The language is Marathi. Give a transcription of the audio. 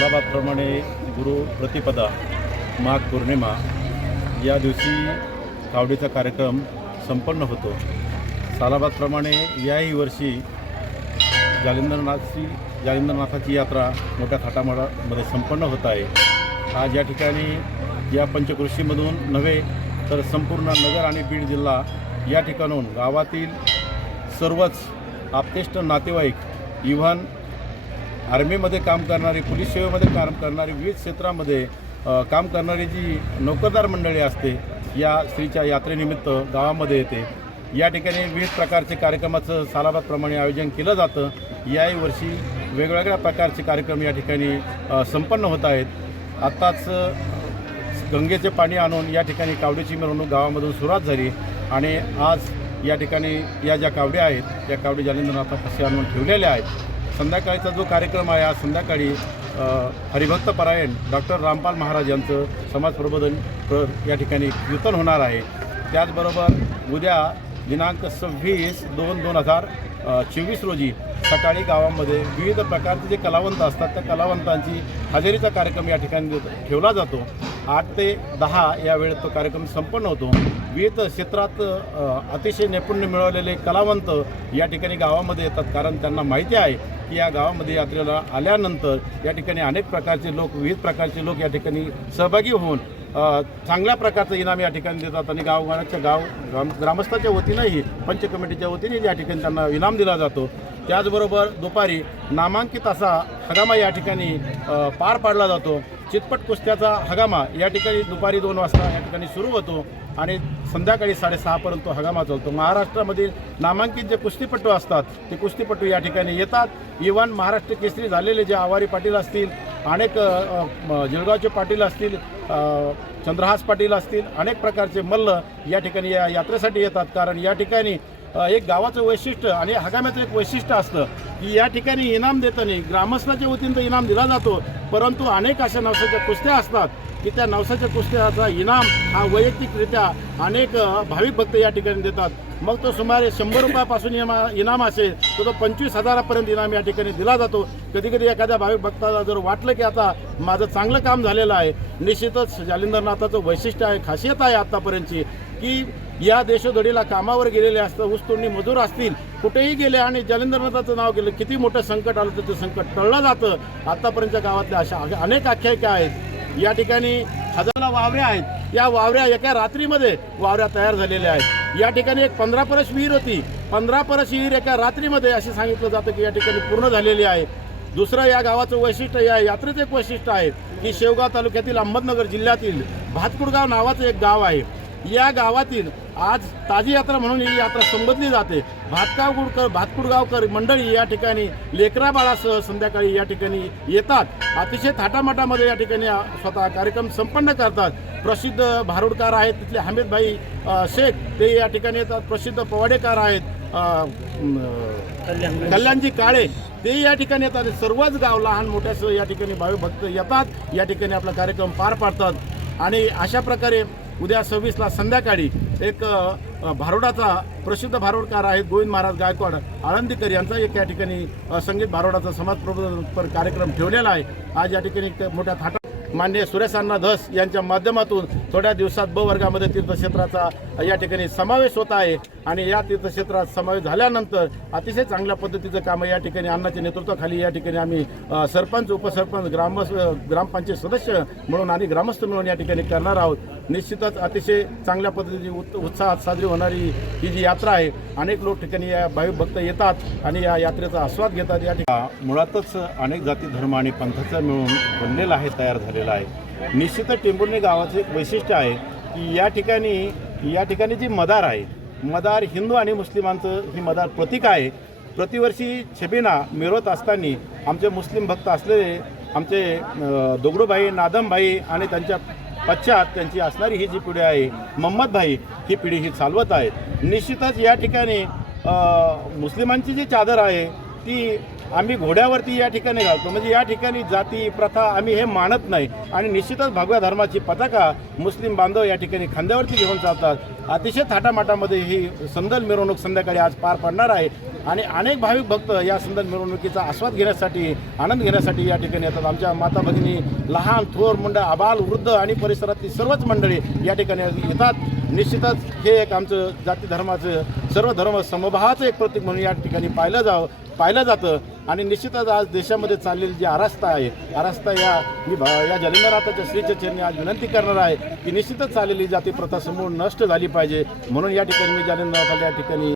सालाबादप्रमाणे गुरु प्रतिपदा माघ पौर्णिमा या दिवशी कावडीचा कार्यक्रम संपन्न होतो. सालाबादप्रमाणे याही वर्षी जालिंदरनाथची जालिंदरनाथाची यात्रा मोठ्या थाटामाटामध्ये संपन्न होत आहे. आज या ठिकाणी या पंचकृषीमधून नव्हे तर संपूर्ण नगर आणि बीड जिल्हा या ठिकाणून गावातील सर्वच आपतेष्ट नातेवाईक इव्हन आर्मीमध्ये काम करणारी पोलीस सेवेमध्ये काम करणारी विविध क्षेत्रामध्ये काम करणारी जी नोकरदार मंडळी असते या स्त्रीच्या यात्रेनिमित्त गावामध्ये येते. या ठिकाणी विविध प्रकारचे कार्यक्रमाचं सालाबादप्रमाणे आयोजन केलं जातं. याही वर्षी वेगवेगळ्या प्रकारचे कार्यक्रम या ठिकाणी संपन्न होत आहेत. आत्ताच गंगेचे पाणी आणून या ठिकाणी कावडीची मिरवणूक गावामधून सुरुवात झाली आणि आज या ठिकाणी या ज्या कावड्या आहेत त्या कावडी जालिंद्रनाथापाशी आणून ठेवलेल्या आहेत संध्याकाळचा जो कार्यक्रम आहे आज संध्याकाळी हरिभक्त परायण डॉक्टर रामपाल महाराज यांचं समाज प्रबोधन प्र या ठिकाणी कीर्तन होणार आहे. त्याचबरोबर उद्या दिनांक सव्वीस दोन दोन हजार चोवीस रोजी सकाळी गावामध्ये विविध प्रकारचे जे कलावंत असतात त्या कलावंतांची हजेरीचा कार्यक्रम या ठिकाणी ठेवला जातो. आठ ते दहा या वेळेत तो कार्यक्रम संपन्न होतो. विविध क्षेत्रात अतिशय नैपुण्य मिळवलेले कलावंत या ठिकाणी गावामध्ये येतात. कारण त्यांना माहिती आहे की या गावामध्ये यात्रेला आल्यानंतर या ठिकाणी अनेक प्रकारचे लोक विविध प्रकारचे लोक या ठिकाणी सहभागी होऊन चांगल्या प्रकारचं इनाम या ठिकाणी देतात आणि गावगावाच्या गाव ग्राम ग्रामस्थाच्या वतीनंही पंच कमिटीच्या वतीने या ठिकाणी त्यांना इनाम दिला जातो. त्याचबरोबर दुपारी नामांकित असा हगामा या ठिकाणी पार पाडला जातो. चितपट कुस्त्याचा हगामा या ठिकाणी दुपारी दोन वाजता या ठिकाणी सुरू होतो आणि संध्याकाळी साडेसहापर्यंत तो हगामा चालतो. महाराष्ट्रामधील नामांकित जे कुस्तीपटू असतात ते कुस्तीपटू या ठिकाणी येतात. इव्हन महाराष्ट्र केसरी झालेले जे आवारी पाटील असतील अनेक जळगावचे पाटील असतील चंद्रहास पाटील असतील अनेक प्रकारचे मल्ल या ठिकाणी या यात्रेसाठी येतात. कारण या ठिकाणी एक गावाचं वैशिष्ट्य आणि हगाम्याचं एक वैशिष्ट्य असतं की या ठिकाणी इनाम देताना ग्रामस्थाच्या वतीनं तर इनाम दिला जातो. परंतु अनेक अशा नवसाच्या कुस्त्या असतात की त्या नवसाच्या कुस्त्याचा इनाम हा वैयक्तिकरित्या अनेक भाविक भक्त या ठिकाणी देतात. मग तो सुमारे शंभर रुपयापासून इमा इनाम असेल तर तो पंचवीस हजारापर्यंत इनाम या ठिकाणी दिला जातो. कधी कधी एखाद्या भाविक भक्ताला जर वाटलं की आता माझं चांगलं काम झालेलं आहे निश्चितच जालिंदरनाथाचं वैशिष्ट्य आहे खासियत आहे आत्तापर्यंतची की या देशोधडीला कामावर गेलेले असतं ऊसतोडणी मजूर असतील कुठेही गेले आणि जालिंदरनाथाचं नाव गेलं किती मोठं संकट आलं तर ते संकट टळलं जातं. आत्तापर्यंतच्या गावातल्या अशा अनेक आख्यायिका आहेत. या ठिकाणी हजारला वावऱ्या आहेत. या वावऱ्या एका रात्रीमध्ये वावऱ्या तयार झालेल्या आहेत. या ठिकाणी एक पंधरा परस विहीर होती. पंधरा परस विहीर एका रात्रीमध्ये असे सांगितलं जातं की या ठिकाणी पूर्ण झालेली आहे. दुसरं या गावाचं वैशिष्ट्य या यात्रेचं एक वैशिष्ट्य आहे की शेवगाव तालुक्यातील अहमदनगर जिल्ह्यातील भातकुडगाव नावाचं एक गाव आहे. या गावातील आज ताजी यात्रा म्हणून ही यात्रा संबोधली जाते. भातगावकर भातकुडगावकर मंडळी या ठिकाणी लेकरा बाळासह संध्याकाळी या ठिकाणी येतात. अतिशय थाटामाटामध्ये या ठिकाणी स्वतः कार्यक्रम संपन्न करतात. प्रसिद्ध भारुडकार आहेत तिथले हमीदभाई शेख ते या ठिकाणी येतात. प्रसिद्ध पवाडेकार आहेत कल्याणजी. काळे ते या ठिकाणी येतात. सर्वच गाव लहान मोठ्यासह या ठिकाणी भाविक भक्त येतात. या ठिकाणी आपला कार्यक्रम पार पाडतात. आणि अशा प्रकारे उद्या सव्वीसला संध्याकाळी एक भारुडाचा प्रसिद्ध भारुडकार आहेत गोविंद महाराज गायकवाड आळंदीकर यांचा एक या ठिकाणी संगीत भारुडाचा समाज प्रबोधनपर कार्यक्रम ठेवलेला आहे. आज या ठिकाणी मोठ्या थाटा मान्य सुरेश अण्णा धस यांच्या माध्यमातून थोड्या दिवसात ब वर्गामध्ये तीर्थक्षेत्राचा या ठिकाणी समावेश होत आहे आणि या तीर्थक्षेत्रात समावेश झाल्यानंतर अतिशय चांगल्या पद्धतीचं काम या ठिकाणी अण्णाच्या नेतृत्वाखाली या ठिकाणी आम्ही सरपंच उपसरपंच ग्राम ग्रामपंचायत सदस्य म्हणून आणि ग्रामस्थ मिळून या ठिकाणी करणार आहोत. निश्चितच अतिशय चांगल्या पद्धतीची उत् उत्साहात साजरी होणारी ही जी यात्रा आहे अनेक लोक ठिकाणी या भाविक भक्त येतात आणि या यात्रेचा आस्वाद घेतात या ठिकाणी. मुळातच अनेक जाती धर्म आणि पंथाचा मिळून बनलेला आहे तयार झालेला आहे. निश्चितच टेंबुर्णी गावाचं एक वैशिष्ट्य आहे की या ठिकाणी या ठिकाणी जी मदार आहे मदार हिंदू आणि मुस्लिमांचं ही मदार प्रतीक आहे. प्रतिवर्षी छबिना मिरवत असताना आमचे मुस्लिम भक्त असलेले आमचे दोगडूभाई नादमभाई आणि त्यांच्या पश्चात त्यांची असणारी ही जी पिढी आहे मोहम्मदभाई ही पिढी ही चालवत आहेत. निश्चितच या ठिकाणी मुस्लिमांची जी चादर आहे ती आम्ही घोड्यावरती या ठिकाणी घालतो. म्हणजे या ठिकाणी जाती प्रथा आम्ही हे मानत नाही. आणि निश्चितच भगव्या धर्माची पताका मुस्लिम बांधव या ठिकाणी खांद्यावरती घेऊन चालतात. अतिशय थाटामाटामध्ये ही संदल मिरवणूक संध्याकाळी आज पार पडणार आहे. आणि अनेक भाविक भक्त या संदल मिरवणुकीचा आस्वाद घेण्यासाठी आनंद घेण्यासाठी या ठिकाणी येतात. आमच्या माता भगिनी लहान थोर मुंड आबाल वृद्ध आणि परिसरातली सर्वच मंडळी या ठिकाणी येतात. निश्चितच हे एक आमचं जाती धर्माचं सर्व धर्म समभावाचं एक प्रतीक म्हणून या ठिकाणी पाहिलं जावं पाहिलं जातं. आणि निश्चितच आज देशामध्ये चाललेली जी आरास्ता आहे आरास्ता या मी भा- या जलिंदरनाथाच्या श्रीच्या चरणी आज विनंती करणार आहे की निश्चितच चाललेली जाती प्रथा समूळ नष्ट झाली पाहिजे. म्हणून या ठिकाणी मी जलिंदरनाथाला या ठिकाणी